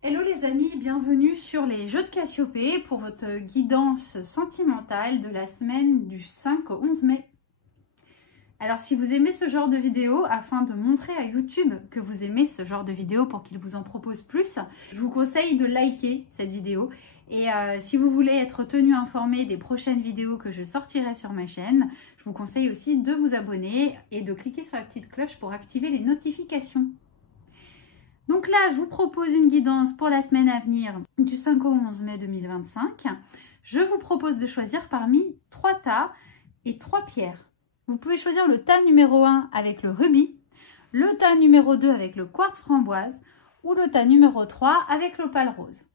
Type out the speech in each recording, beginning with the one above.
Hello les amis, bienvenue sur les jeux de Cassiopée pour votre guidance sentimentale de la semaine du 5 au 11 mai. Alors si vous aimez ce genre de vidéo, afin de montrer à YouTube que vous aimez ce genre de vidéo pour qu'il vous en propose plus, je vous conseille de liker cette vidéo. Et si vous voulez être tenu informé des prochaines vidéos que je sortirai sur ma chaîne, je vous conseille aussi de vous abonner et de cliquer sur la petite cloche pour activer les notifications. Donc là, je vous propose une guidance pour la semaine à venir du 5 au 11 mai 2025. Je vous propose de choisir parmi 3 tas et 3 pierres. Vous pouvez choisir le tas numéro 1 avec le rubis, le tas numéro 2 avec le quartz framboise ou le tas numéro 3 avec l'opale rose.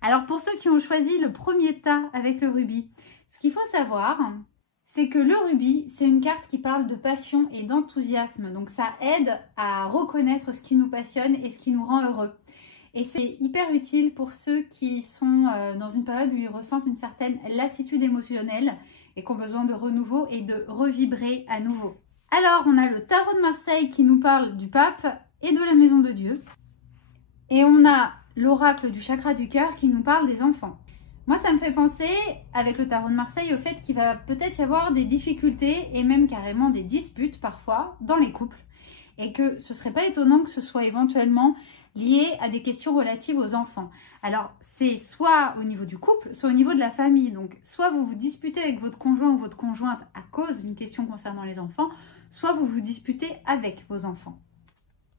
Alors pour ceux qui ont choisi le premier tas avec le rubis, ce qu'il faut savoir, c'est que le rubis, c'est une carte qui parle de passion et d'enthousiasme. Donc ça aide à reconnaître ce qui nous passionne et ce qui nous rend heureux. Et c'est hyper utile pour ceux qui sont dans une période où ils ressentent une certaine lassitude émotionnelle et qui ont besoin de renouveau et de revibrer à nouveau. Alors on a le tarot de Marseille qui nous parle du pape et de la maison de Dieu. Et on a l'oracle du chakra du cœur qui nous parle des enfants. Moi, ça me fait penser, avec le tarot de Marseille, au fait qu'il va peut-être y avoir des difficultés et même carrément des disputes parfois dans les couples. Et que ce ne serait pas étonnant que ce soit éventuellement lié à des questions relatives aux enfants. Alors, c'est soit au niveau du couple, soit au niveau de la famille. Donc, soit vous vous disputez avec votre conjoint ou votre conjointe à cause d'une question concernant les enfants, soit vous vous disputez avec vos enfants.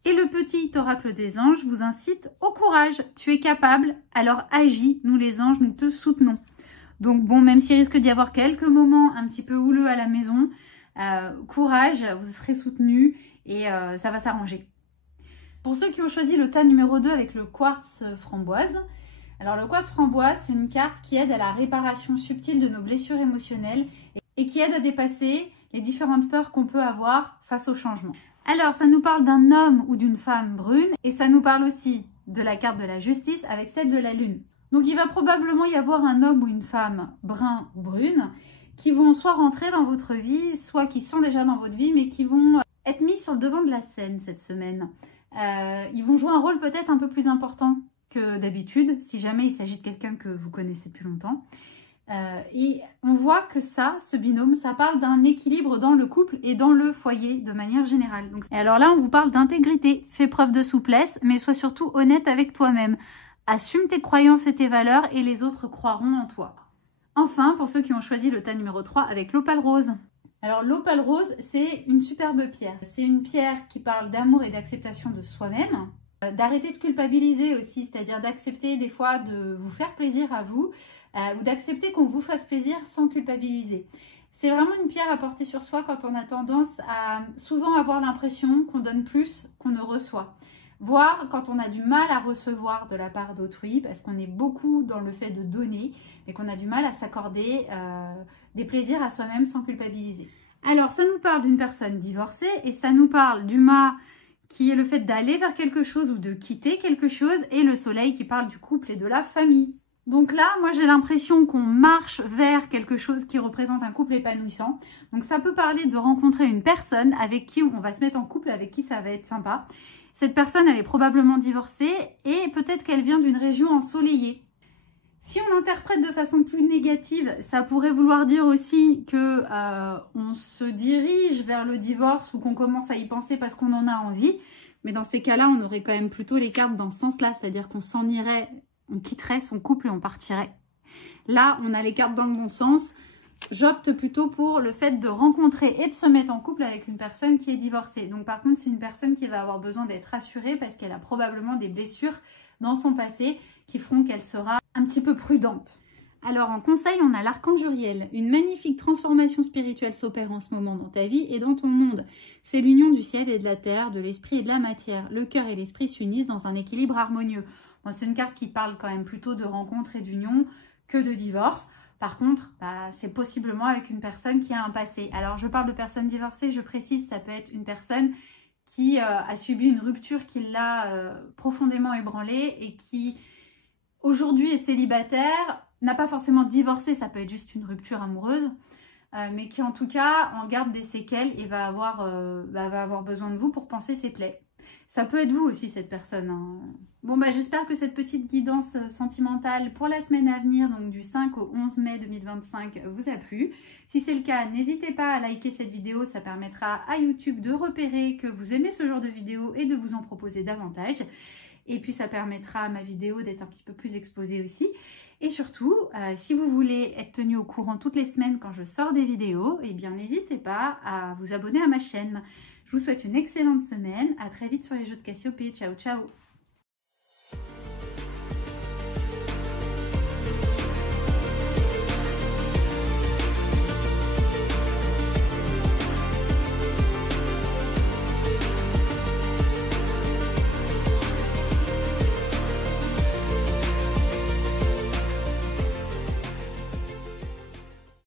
Et le petit oracle des anges vous incite au courage. Tu es capable, alors agis. Nous les anges, nous te soutenons. Donc bon, même s'il risque d'y avoir quelques moments un petit peu houleux à la maison, courage, vous serez soutenus et ça va s'arranger. Pour ceux qui ont choisi le tas numéro 2 avec le quartz framboise, alors le quartz framboise, c'est une carte qui aide à la réparation subtile de nos blessures émotionnelles et qui aide à dépasser les différentes peurs qu'on peut avoir face au changement. Alors, ça nous parle d'un homme ou d'une femme brune et ça nous parle aussi de la carte de la justice avec celle de la lune. Donc, il va probablement y avoir un homme ou une femme brun ou brune qui vont soit rentrer dans votre vie, soit qui sont déjà dans votre vie, mais qui vont être mis sur le devant de la scène cette semaine. Ils vont jouer un rôle peut-être un peu plus important que d'habitude, si jamais il s'agit de quelqu'un que vous connaissez depuis longtemps. Et on voit que ce binôme, ça parle d'un équilibre dans le couple et dans le foyer de manière générale. Donc, et alors là, on vous parle d'intégrité. Fais preuve de souplesse, mais sois surtout honnête avec toi-même. Assume tes croyances et tes valeurs et les autres croiront en toi. Enfin, pour ceux qui ont choisi le tas numéro 3 avec l'opale rose. Alors l'opale rose, c'est une superbe pierre. C'est une pierre qui parle d'amour et d'acceptation de soi-même. D'arrêter de culpabiliser aussi, c'est-à-dire d'accepter des fois de vous faire plaisir à vous ou d'accepter qu'on vous fasse plaisir sans culpabiliser. C'est vraiment une pierre à porter sur soi quand on a tendance à souvent avoir l'impression qu'on donne plus qu'on ne reçoit. Voire quand on a du mal à recevoir de la part d'autrui, parce qu'on est beaucoup dans le fait de donner, mais qu'on a du mal à s'accorder des plaisirs à soi-même sans culpabiliser. Alors ça nous parle d'une personne divorcée et ça nous parle du mât qui est le fait d'aller vers quelque chose ou de quitter quelque chose, et le soleil qui parle du couple et de la famille. Donc là, moi j'ai l'impression qu'on marche vers quelque chose qui représente un couple épanouissant. Donc ça peut parler de rencontrer une personne avec qui on va se mettre en couple, avec qui ça va être sympa. Cette personne, elle est probablement divorcée et peut-être qu'elle vient d'une région ensoleillée. Si on interprète de façon plus négative, ça pourrait vouloir dire aussi que on se dirige vers le divorce ou qu'on commence à y penser parce qu'on en a envie. Mais dans ces cas-là, on aurait quand même plutôt les cartes dans ce sens-là, c'est-à-dire qu'on s'en irait, on quitterait son couple et on partirait. Là, on a les cartes dans le bon sens. J'opte plutôt pour le fait de rencontrer et de se mettre en couple avec une personne qui est divorcée. Donc par contre, c'est une personne qui va avoir besoin d'être rassurée parce qu'elle a probablement des blessures dans son passé qui feront qu'elle sera un petit peu prudente. Alors en conseil, on a l'archange Uriel. Une magnifique transformation spirituelle s'opère en ce moment dans ta vie et dans ton monde. C'est l'union du ciel et de la terre, de l'esprit et de la matière. Le cœur et l'esprit s'unissent dans un équilibre harmonieux. Bon, c'est une carte qui parle quand même plutôt de rencontre et d'union que de divorce. Par contre, c'est possiblement avec une personne qui a un passé. Alors je parle de personnes divorcées, je précise, ça peut être une personne qui a subi une rupture qui l'a profondément ébranlée et qui aujourd'hui est célibataire, n'a pas forcément divorcé, ça peut être juste une rupture amoureuse, mais qui en tout cas en garde des séquelles et va avoir besoin de vous pour panser ses plaies. Ça peut être vous aussi, cette personne, hein. Bon, bah, j'espère que cette petite guidance sentimentale pour la semaine à venir, donc du 5 au 11 mai 2025, vous a plu. Si c'est le cas, n'hésitez pas à liker cette vidéo, ça permettra à YouTube de repérer que vous aimez ce genre de vidéo et de vous en proposer davantage. Et puis, ça permettra à ma vidéo d'être un petit peu plus exposée aussi. Et surtout, si vous voulez être tenu au courant toutes les semaines quand je sors des vidéos, eh bien, n'hésitez pas à vous abonner à ma chaîne. Je vous souhaite une excellente semaine. À très vite sur les jeux de Cassiopée. Ciao, ciao!